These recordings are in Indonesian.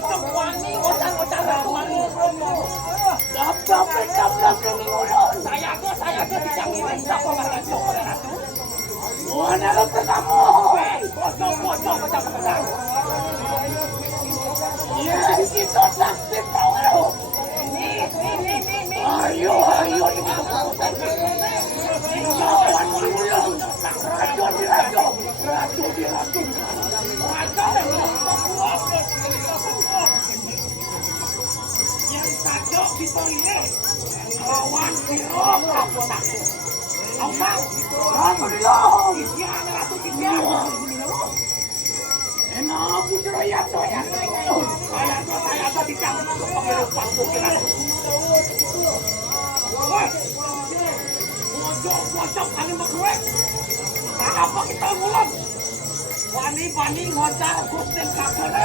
cocok wangi ngocang-ngocang wangi. Dap ini ngulon. Saya ke dicangin siapa makan cokok ratu. Mana lo kamu? Bocok macam-macam. Ya, kita sakit tahu lo. Nih. Ayo. Jangan ngulon. Ratu. Yang tajok di ini lawan hero apa takut? Apa? Alhamdulillah. Isian ratu isian. Enak putra ya saya. Saya dicabut pakai paspor kena. Woi. Bocok kali mak apa kita ngulang? Wani ngocak kusten kakone.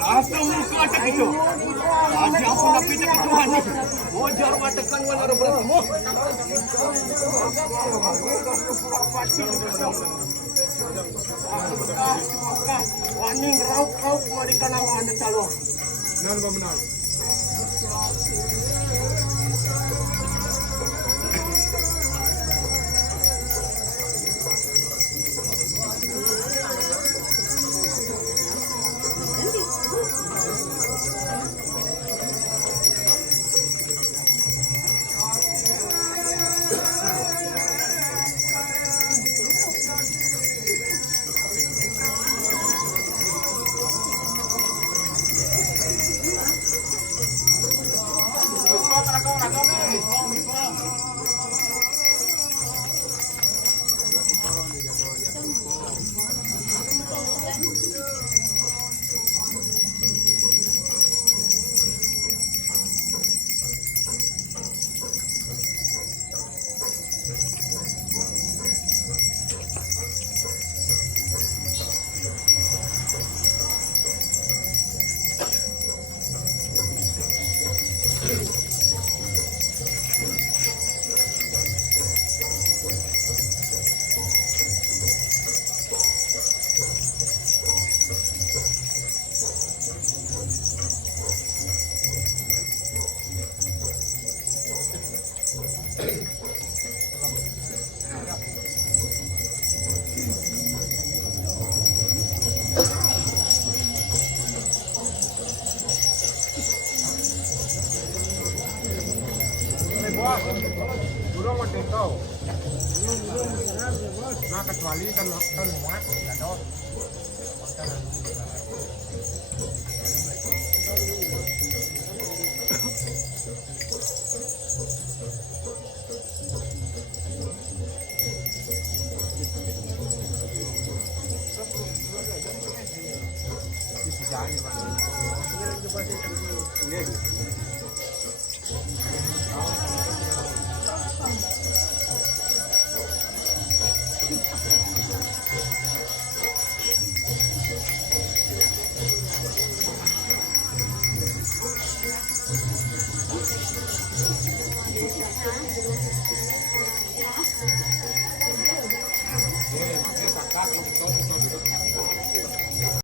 Asal muka atak itu. Tadi aku napi tak Tuhan ni. Mojar matakan wan orang bertemu. Wani rauk marikan awan calo. Nan benar. Burung macam tu. Nak kecuali kan muat tidak ada.